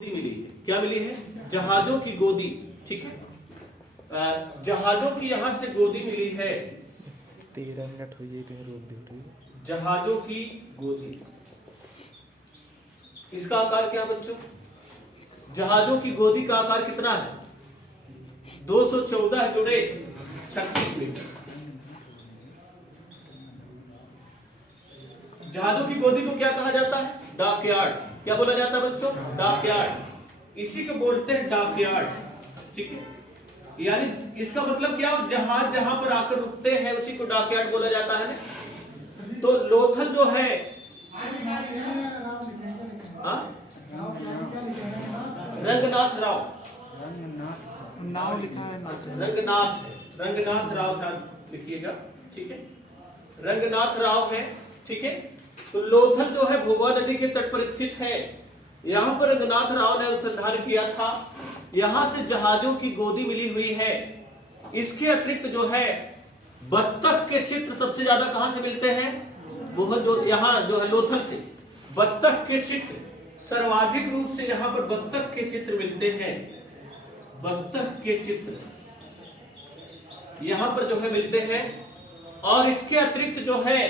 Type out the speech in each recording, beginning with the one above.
मिली है। क्या मिली है? जहाजों की गोदी। ठीक है, जहाजों की यहां से गोदी मिली है। 13 मिनट हो गए कहीं रोक दे रही है। जहाजों की गोदी, इसका आकार क्या बच्चों? जहाजों की गोदी का आकार कितना है? 214 जुड़े 36 मीटर। जहाजों की गोदी को क्या कहा जाता है? डॉकयार्ड। क्या बोला जाता है बच्चों? डॉकयार्ड। इसी को बोलते हैं डॉकयार्ड। ठीक है, यानी इसका मतलब क्या? जहाज जहां पर आकर रुकते हैं उसी को डॉकयार्ड बोला जाता है। तो लोथल जो है, रंगनाथ राव, नाव लिखा है रंगनाथ है, रंगनाथ राव ध्यान लिखिएगा। ठीक है, रंगनाथ राव है। ठीक है, तो लोथल जो है भोगा नदी के तट पर स्थित है। यहां पर रंगनाथ राव ने अनुसंधान किया था। यहां से जहाजों की गोदी मिली हुई है। इसके अतिरिक्त जो है बत्तख के चित्र सबसे ज्यादा कहां से मिलते हैं? यहां जो है लोथल से बत्तख के चित्र सर्वाधिक रूप से यहां पर बत्तख के चित्र मिलते हैं। बत्तख के चित्र यहां पर जो है मिलते हैं। और इसके अतिरिक्त जो है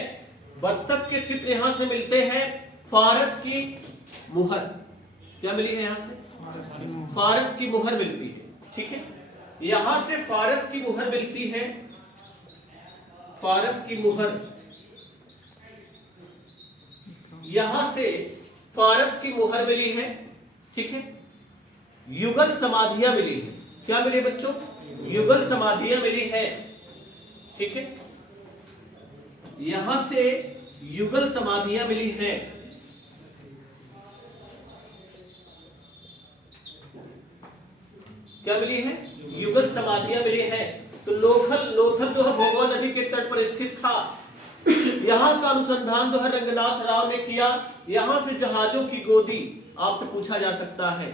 बत्तख के चित्र यहां से मिलते हैं। फारस की मुहर, क्या मिली है? यहां से फारस की मुहर मिलती है। ठीक है, यहां से फारस की मुहर मिलती है। फारस की मुहर, यहां से फारस की मुहर मिली है। ठीक है, युगल समाधियां मिली है। क्या मिली बच्चों? युगल समाधियां मिली है। ठीक है, यहां से युगल समाधियां मिली है। क्या मिली है? युगल समाधियां मिली है। तो लोथल जो है भोगा नदी के तट पर स्थित था। यहां का अनुसंधान जो है रंगनाथ राव ने किया। यहां से जहाजों की गोदी, आपसे पूछा जा सकता है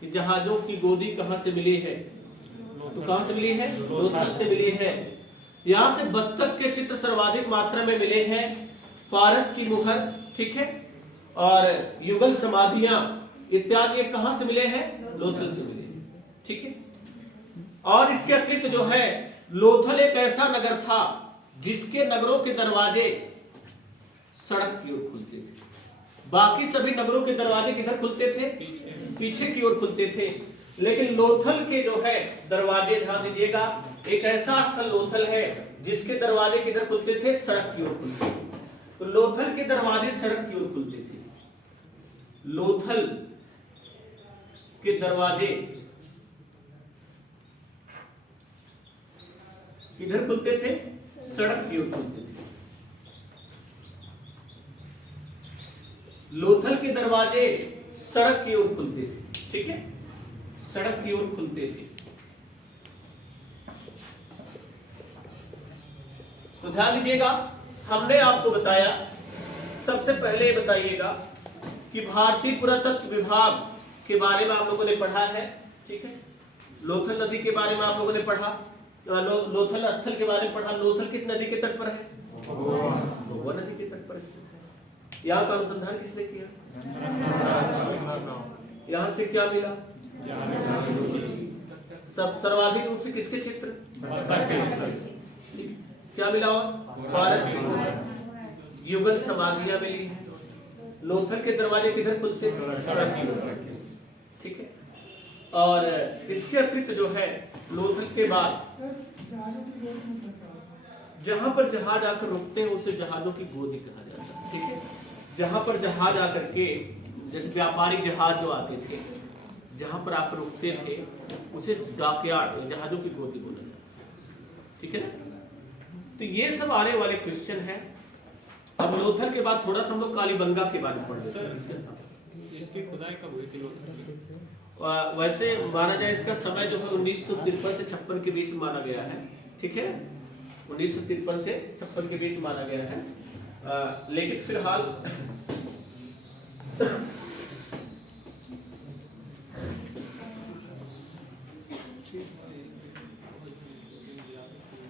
कि जहाजों की गोदी कहां से मिली है? तो कहां से मिली है? लोथल से मिली है। यहां से बत्तख के चित्र सर्वाधिक मात्रा में मिले हैं। फारस की मुहर, ठीक है, और युगल समाधियां इत्यादि कहां से मिले हैं? लोथल से मिले हैं। ठीक है, और इसके अतिरिक्त जो है लोथल एक ऐसा नगर था जिसके नगरों के दरवाजे सड़क की ओर खुलते थे। बाकी सभी नगरों के दरवाजे किधर खुलते थे? पीछे की ओर खुलते थे। लेकिन लोथल के जो है दरवाजे, ध्यान दीजिएगा, एक ऐसा स्थल लोथल है जिसके दरवाजे किधर खुलते थे? सड़क की ओर खुलते थे। तो लोथल के दरवाजे सड़क की ओर खुलते थे। लोथल के दरवाजे किधर खुलते थे? सड़क की ओर खुलते थे। लोथल के दरवाजे सड़क की ओर खुलते थे। ठीक है, सड़क की ओर खुलते थे। तो ध्यान दीजिएगा, हमने आपको बताया, सबसे पहले बताइएगा कि भारतीय पुरातत्व विभाग के बारे में आप लोगों ने पढ़ा है। ठीक है, लोथल नदी के बारे में आप लोगों ने पढ़ा, लोथल स्थल के बारे में पढ़ा। लोथल किस नदी के तट पर है? भोगा नदी के तट पर स्थित है। यहाँ का अनुसंधान किसने किया? यहाँ से क्या मिला? सब सर्वाधिक रूप से किसके चित्र? क्या मिला? फारस की युगल समाधियां मिली है। लोथल के दरवाजे किधर खुलते? सड़क की ओर। ठीक है, और इसके अतिरिक्त जो है लोथल के बाद जहां पर जहाज आकर रुकते हैं उसे जहाजों की गोदी कहा जाता है। ठीक है, जहां पर जहाज आकर के, जैसे व्यापारिक जहाज जो आते थे, जहां पर आकर रुकते थे उसे डॉकयार्ड, जहाजों की गोदी बोला जाता है। ठीक है ना? तो ये सब आने वाले क्वेश्चन है। अब लोथल के बाद थोड़ा सा हम लोग कालीबंगा के बारे में पढ़ लेते हैं। इसकी खुदाई कब हुई थी लोथल? वैसे माना जाए इसका समय जो है 1953 से 56 के बीच माना गया है। ठीक है, 1953 से 56 के बीच माना गया है। लेकिन फिलहाल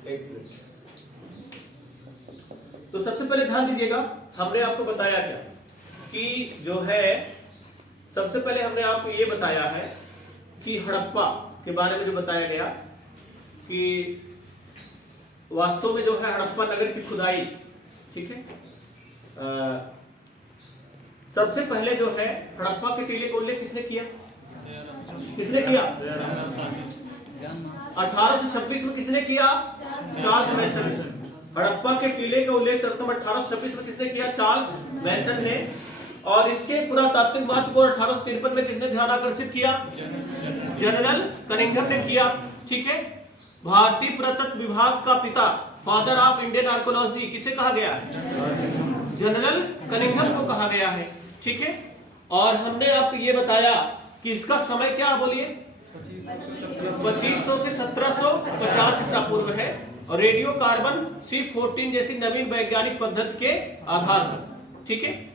एक मिनट, तो सबसे पहले ध्यान दीजिएगा, हमने आपको बताया क्या कि जो है सबसे पहले हमने आपको ये बताया है कि हड़प्पा के बारे में जो बताया गया कि वास्तव में जो है हड़प्पा नगर की खुदाई, ठीक है, सबसे पहले जो है हड़प्पा के टीले का उल्लेख किसने किया? किसने किया? 1826 में किसने किया? चार्ल्स मैसन ने। हड़प्पा के टीले का उल्लेख सर्वप्रथम 1826 में किसने किया? चार्ल्स मैसन ने। और इसके पुरातात्विक महत्व को 1853 में किसने ध्यान आकर्षित किया? जनरल कनिंघम ने किया, ठीक है। भारतीय पुरातत्व विभाग का पिता, फादर ऑफ इंडियन आर्कोलॉजी किसे कहा गया है? जनरल कनिंघम को कहा गया है, ठीक है। और हमने आपको ये बताया कि इसका समय क्या, बोलिए, 2500 से 1750 ईसा पूर्व है और रेडियो कार्बन C14 जैसी नवीन वैज्ञानिक पद्धति के आधार पर, ठीक है।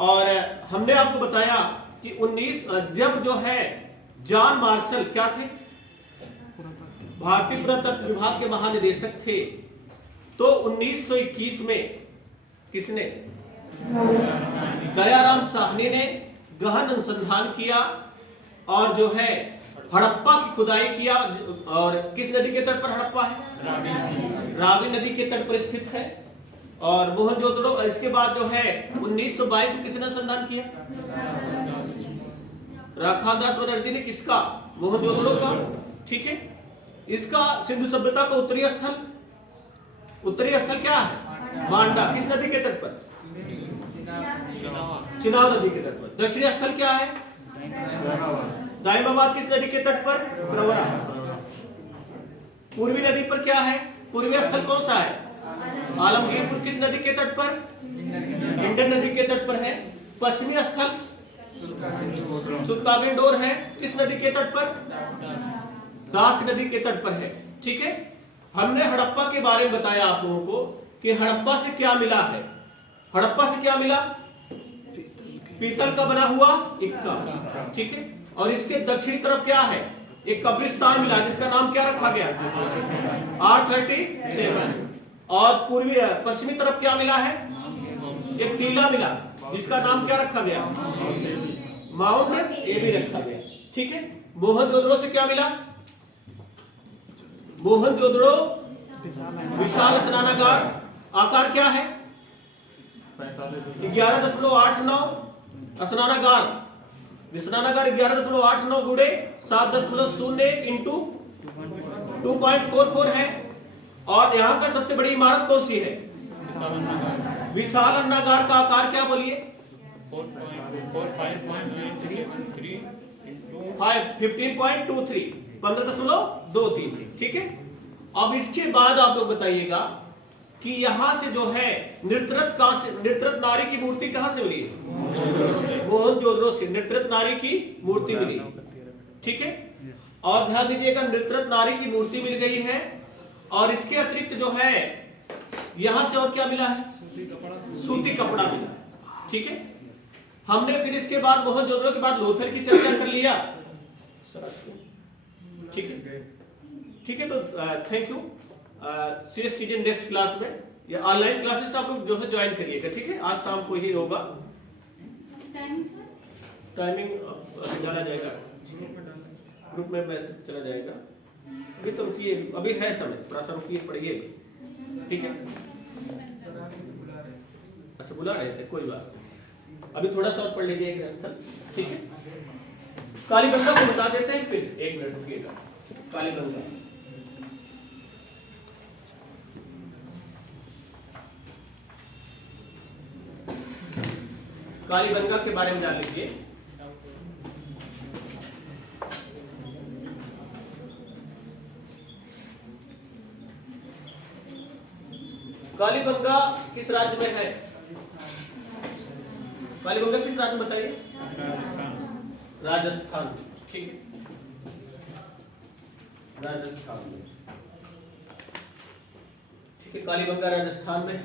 और हमने आपको बताया कि 19 जब जो है जॉन मार्शल क्या थे? भारतीय पुरातत्व विभाग के महानिदेशक थे। तो 1921 में किसने? दयाराम साहनी ने गहन अनुसंधान किया और जो है हड़प्पा की खुदाई किया। और किस नदी के तट पर हड़प्पा है? रावी नदी के तट पर स्थित है। और मोहनजोदड़ो, इसके बाद जो है 1922 में किसने अनुसंधान किया? राखालदास बनर्जी ने। किसका? मोहनजोदड़ो का, ठीक है। इसका सिंधु सभ्यता का उत्तरी स्थल क्या है? मांडा। किस नदी के तट पर? चिनाब नदी के तट पर। दक्षिणी स्थल क्या है? दाइमाबाद। किस नदी के तट पर? प्रवरा। पूर्वी नदी पर क्या है? पूर्वी स्थल कौन सा है? आलमगीरपुर। किस नदी के तट पर? इंडन नदी के तट पर है। पश्चिमी स्थल सुतकागिंडोर है। किस नदी के तट पर? दास नदी के तट पर है, ठीक है। हमने हड़प्पा के बारे में बताया आप लोगों को कि हड़प्पा से क्या मिला है। हड़प्पा से क्या मिला? पीतल का बना हुआ इक्का, ठीक है। और इसके दक्षिणी तरफ क्या है? एक कब्रिस्तान मिला जिसका नाम क्या रखा गया? R37। और पूर्वी पश्चिमी तरफ क्या मिला है? एक टीला मिला जिसका नाम क्या रखा गया? माउंट एबी रखा गया, ठीक है। मोहनजोदड़ो से क्या मिला? मोहनजोदड़ो विशाल स्नानागार। आकार क्या है? 11.89 स्नानागार 11.89 गुणे 7.0 इंटू 2.44 है। और यहाँ का सबसे बड़ी इमारत कौन सी है? विशाल अन्नागार का आकार क्या, बोलिए? 15.23 15.23, ठीक है। अब इसके बाद आप लोग बताइएगा कि यहां से जो है नृत्यरत नारी की मूर्ति कहां से मिली? मोहनजोदड़ो से नृत्यरत नारी की मूर्ति मिली, ठीक है। और ध्यान दीजिएगा, नृत्यरत नारी की मूर्ति मिल गई है। और इसके अतिरिक्त जो है यहां से और क्या मिला है? सूती कपड़ा मिला, ठीक है। हमने फिर इसके बाद मोहनजोदड़ो के बाद लोथल की चर्चा कर लिया, ठीक है, ठीक है। तो thank you. Season next class में या ऑनलाइन क्लासेस आप लोग जो है ज्वाइन करिएगा, ठीक है। आज शाम को ही होगा। टाइमिंग डाला जाएगा, ग्रुप में मैसेज चला जाएगा। अभी तो रुकिए, अभी है समय, थोड़ा सा रुकिए, पढ़िए, ठीक है। अच्छा, बुला रहे थे, कोई बात नहीं। अभी थोड़ा सा और पढ़ लीजिए एक स्थल, ठीक है। कालीबंगा को बता देते हैं, फिर 1 मिनट रुकिएगा। कालीबंगा, कालीबंगा के बारे में जान लीजिए। कालीबंगा किस राज्य में है? कालीबंगा किस राज्य में बताइए? राजस्थान, ठीक है, राजस्थान में, ठीक है। कालीबंगा राजस्थान में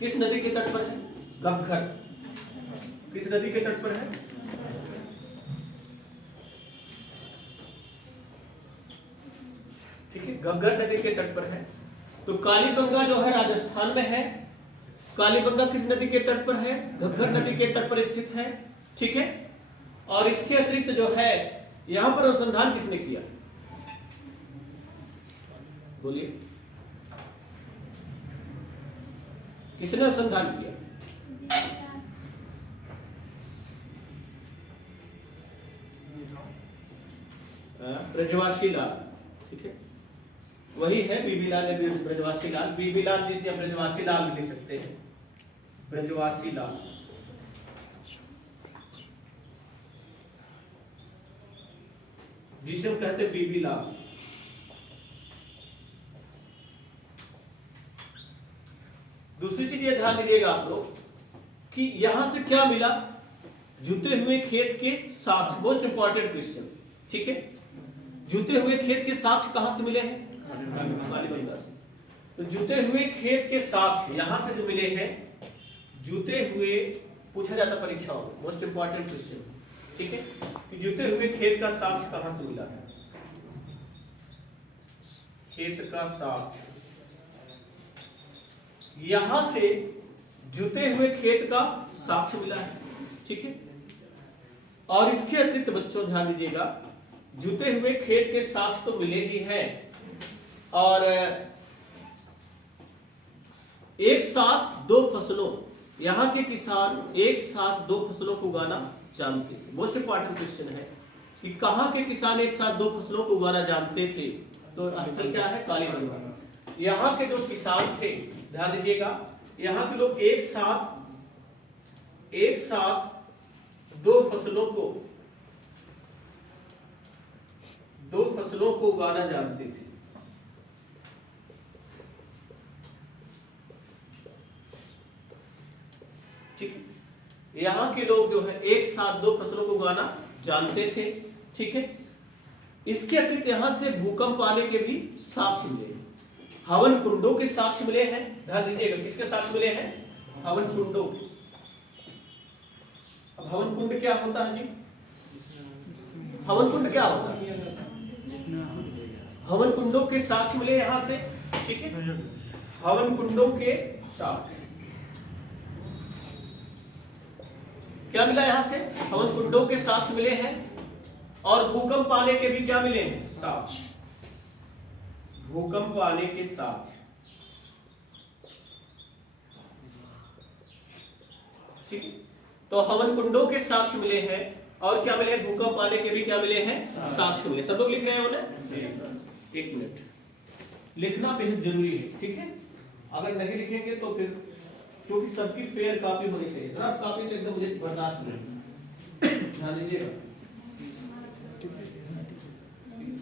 किस नदी के तट पर है? घग्गर। किस नदी के तट पर है? ठीक है, घग्गर नदी के तट पर है। तो कालीबंगा जो है राजस्थान में है। कालीबंगा किस नदी के तट पर है? घग्गर नदी के तट पर स्थित है, ठीक है। और इसके अतिरिक्त जो है यहां पर अनुसंधान किसने किया? बोलिए, किसने अनुसंधान किया? ब्रजवासी लाल, ठीक है, वही है बीबी लाल ब्रजवासी लाल। बीबी लाल जिसे हम ब्रजवासी लाल भी लिख सकते हैं, ब्रजवासी लाल। जिसे हम कहते हैं बीबी लाल। दूसरी चीज ये ध्यान दीजिएगा आप लोग कि यहां से क्या मिला? जूते हुए खेत के साक्ष्य, मोस्ट इंपॉर्टेंट क्वेश्चन, ठीक है। जूते हुए खेत के साक्ष्य कहां से मिले हैं? कालीबंगा से। तो जूते हुए खेत के साक्ष्य यहां से जो मिले हैं, जूते हुए, पूछा जाता परीक्षाओं में, मोस्ट इंपॉर्टेंट क्वेश्चन, ठीक है, कि जूते हुए खेत का साक्ष्य कहां से मिला है? खेत का साक्ष्य यहां से जूते हुए खेत का साक्ष्य मिला है, ठीक है। और इसके अतिरिक्त बच्चों ध्यान दीजिएगा, जूते हुए खेत के साक्ष्य तो मिले ही हैं, और एक साथ दो फसलों, यहां के किसान एक साथ दो फसलों को उगाना जानते थे। मोस्ट इंपॉर्टेंट क्वेश्चन है कि कहां के किसान एक साथ दो फसलों को उगाना जानते थे? तो स्थल क्या है? कालीबंगा। यहां के जो किसान थे, ध्यान दीजिएगा, यहां के लोग एक साथ दो फसलों को उगाना जानते थे। ठीक है, यहां के लोग जो है एक साथ दो फसलों को उगाना जानते थे, ठीक है। इसके अतिरिक्त यहां से भूकंप आने के भी साक्ष्य मिले, हवन कुंडों के साक्ष्य मिले हैं। ध्यान दीजिएगा, किसके साक्ष्य मिले हैं? हवन कुंडों। अब हवन कुंड क्या होता है जी? हवन कुंड क्या होता है? हवन कुंडों के साक्ष्य मिले यहां से, ठीक है, हवन कुंडों के साक्ष्य क्या मिला यहां से? हवन कुंडों के साक्ष्य मिले हैं, और भूकंप आने के भी क्या मिले हैं? साक्ष्य। भूकंप आने के साक्ष्य, ठीक है। तो हवन कुंडों के साक्ष्य मिले हैं, और क्या मिले? भूकंप आने के भी क्या मिले हैं? साक्ष्य मिले। सब लोग लिख रहे हैं उन्हें? एक मिनट, लिखना बेहद जरूरी है, ठीक है। अगर नहीं लिखेंगे तो फिर, क्योंकि सबकी फेयर कॉपी होनी चाहिए, रफ कॉपी से एकदम मुझे बर्दाश्त नहीं। ध्यान दीजिएगा।